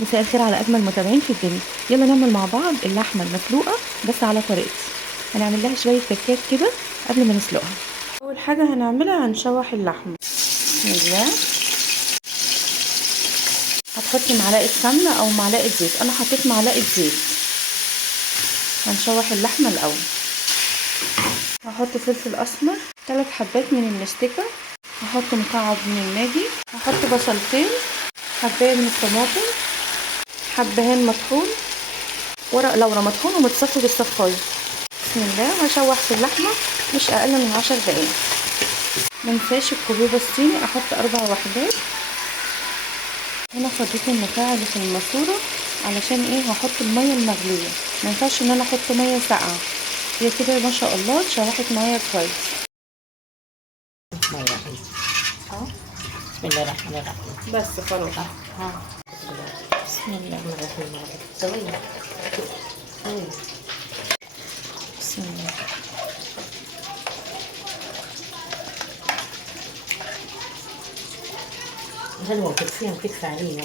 مساء الخير على اجمل متابعين في الدنيا. يلا نعمل مع بعض اللحمه المسلوقه بس على طريقتي. هنعمل لها شويه تكات كده قبل ما نسلقها. اول حاجه هنعملها هنشوح اللحمه. بسم الله. هتحطي معلقه سمنه او معلقه زيت، انا حطيت معلقه زيت. هنشوح اللحمه الاول. هحط فلفل اسمر 3 حبات من المستكه، هحط مكعب من الماجي، هحط بصلتين، حبايه من الطماطم، حبهان مطحون، ورق لورا مطحون ومتصفي بالصفايه. بسم الله. هشوح في اللحمه مش اقل من 10 دقايق. منساش الكوبيبه الصيني احط 4 وحدات. هنا فضيت النخاع اللي في الماسوره علشان ايه، هحط الميه المغليه، ما ينفعش ان انا احط ميه ساقعه. هي كده ما شاء الله اتشوحت معايا كويس. بسم الله الرحمن الرحيم. بس خلاص. بسم الله الرحمن الرحيم. ثواني. بسم الله. هل هو تكفيها وتكفي علينا؟